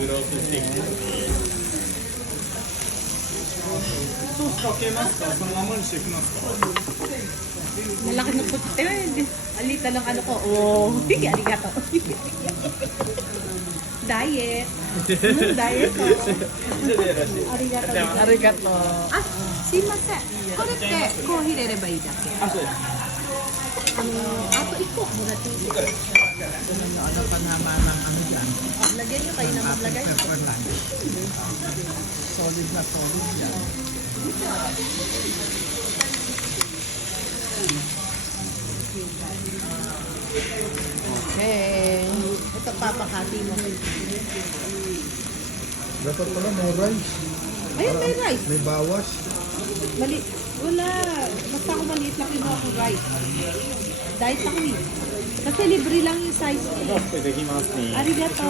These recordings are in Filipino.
ブロースステーキです。ソースかけますか？そのままにしていきますか？ Malaki ng puti. Alita lang ano ko. Oh, arigato. Diet. Diet ko. Arigato. Arigato. Ah, simasen. これってコーヒー入れればいいだけ。あ、そうです。あと1個もらっていいですか？ Ano pa naman ang ano dyan? Lagyan nyo kayo na maglagay. Pepper lang. Solid na solid yan. Okay. Ito papakati mo. Dapat pala may rice. Ayun, may rice. May bawas. Mali. Wala. Basta ako maliit lang kinuha ko rice. Diet ako eh. Kasi libre lang yung size ko. これできますね。 Arigato.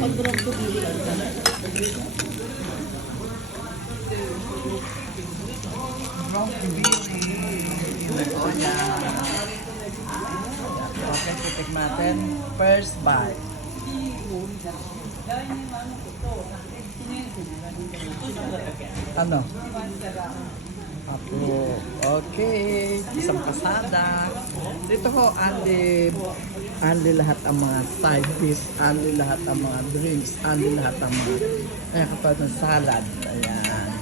Pag drop to bili. Oh, yan. Okay, titik natin. First bite. Ano? Apo. Okay. Isang kasada. Dito ho, Anli lahat ang mga side dish, Anli lahat ang mga drinks, Anli lahat ang mga katulad ng salad. Ayan.